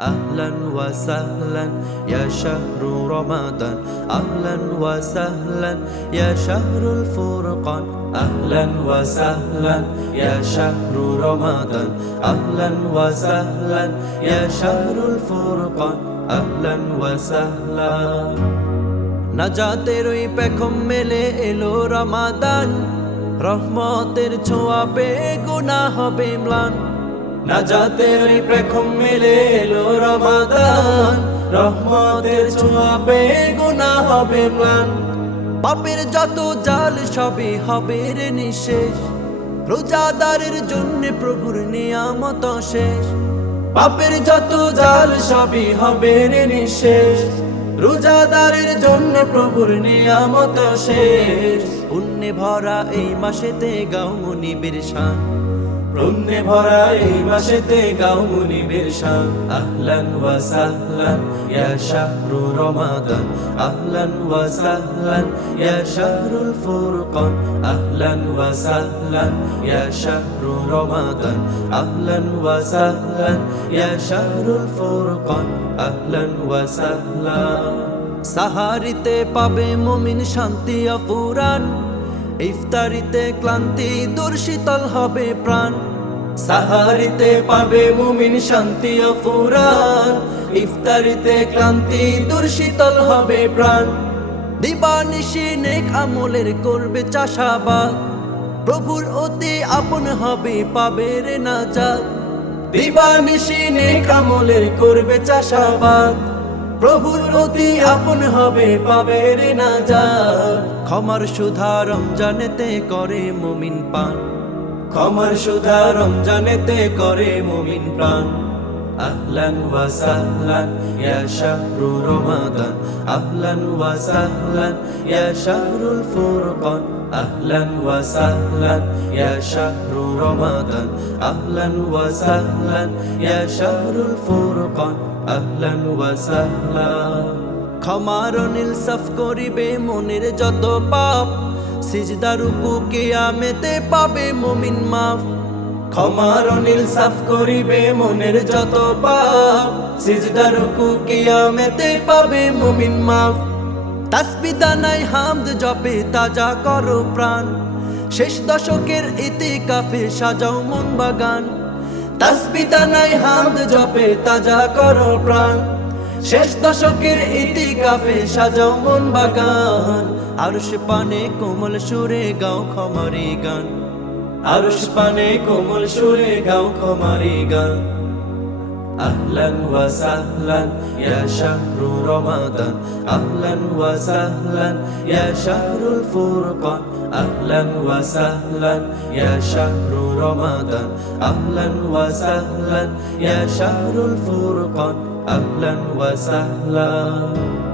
أهلا وسهلا يا شهر رمضان أهلا وسهلا يا شهر الفرقان أهلا وسهلا يا شهر رمضان أهلا وسهلا يا شهر الفرقان أهلا وسهلا নাজাতের ওই পেখম মেলে এলো রমাদান রহমতের ছোঁয়া পেয়ে গুনাহ হবে ম্লান নাজাতের পেখম মেলে এলো রমাদান, রহমতের ছোঁয়া পেয়ে হবে ম্লান। পাপের যত জাল সবই হবে রে নিশেষ। রোজাদারের জন্য প্রভুর নিয়ামত শেষ পাপের যত জাল সবই হবে রে নিঃশেষ। রোজাদারের জন্য প্রভুর নিয়ামত শেষ পুণ্যে ভরা এই মাসেতে মুনিবের শান। পুণ্যে ভরা এই মাসেতে গাও মুনিবের শান আহলান ওয়া সাহলান, ইয়া শাহরু রমাদান। আহলান ওয়া সাহলান, ইয়া শাহরুল ফুরকান। আহলান ওয়া সাহলান, ইয়া শাহরু রমাদান। আহলান ওয়া সাহলান, ইয়া শাহরুল ফুরকান। আহলান ওয়া সাহলান। সাহারিতে পাবে মুমিন শান্তি অফুরান ইফতারিতে ক্লান্তি দূর শীতল হবে প্রাণ। সাহারিতে পাবে মুমিন শান্তি অফুরান ইফতারিতে ক্লান্তি দূর শীতল হবে প্রাণ। দিবানিশি নেক আমলের করবে চাষাবাদ। প্রভুর অতি আপন হবে পাবে রে না যাক দিবানিশি নেক আমলের করবে চাষাবাদ। প্রভুর অতি আপন হবে পাবে রে না যা ক্ষমার সুধা রমজানেতে করে মুমিন পান। ক্ষমার সুধা রমজানেতে করে মুমিন প্রাণ। আহলান ওয়া সাহলান, ইয়া শাহরু রমাদান। আহলান ওয়া সাহলান, ইয়া শাহরুল ফুরকান। আহলান ওয়া সাহলান, ইয়া শাহরু রমাদান। আহলান ওয়া সাহলান, ইয়া শাহরুল ফুরকান। আহলান ওয়া ক্ষমার নীল সাফ করিবে মনের যত পাপ। সিজদা রুকু কিয়ামেতে পাবে মুমিন মাফ। ক্ষমার অনিল সাফ করিবে মনের যত পাপ। সিজদা রুকু কিয়ামেতে পাবে মুমিন মাফ। তাসবিদা নাই হামদ জপে তাজা করো প্রাণ। শেষ দশকের ইতি কাফে সাজাও মন বাগান। তাসবিদা নাই হামদ জপে তাজা করো প্রাণ। শেষ দশকের ইতি কাফে সাজাও মন বাগান। আরুষ পানে কোমল সুরে গাও খমারি গান। আরুষ পানে কোমল সুরে গাও খমারি গান। আহলান ওয়া সাহলান, ইয়া শাহরু রমাদান। আহলান ওয়া সাহলান, ইয়া শাহরুল ফুরকান। আহলান ওয়া সাহলান, ইয়া শাহরু রমাদান। আহলান ওয়া সাহলান, ইয়া শাহরুল ফুরকান। আহলান ওয়া সাহলান।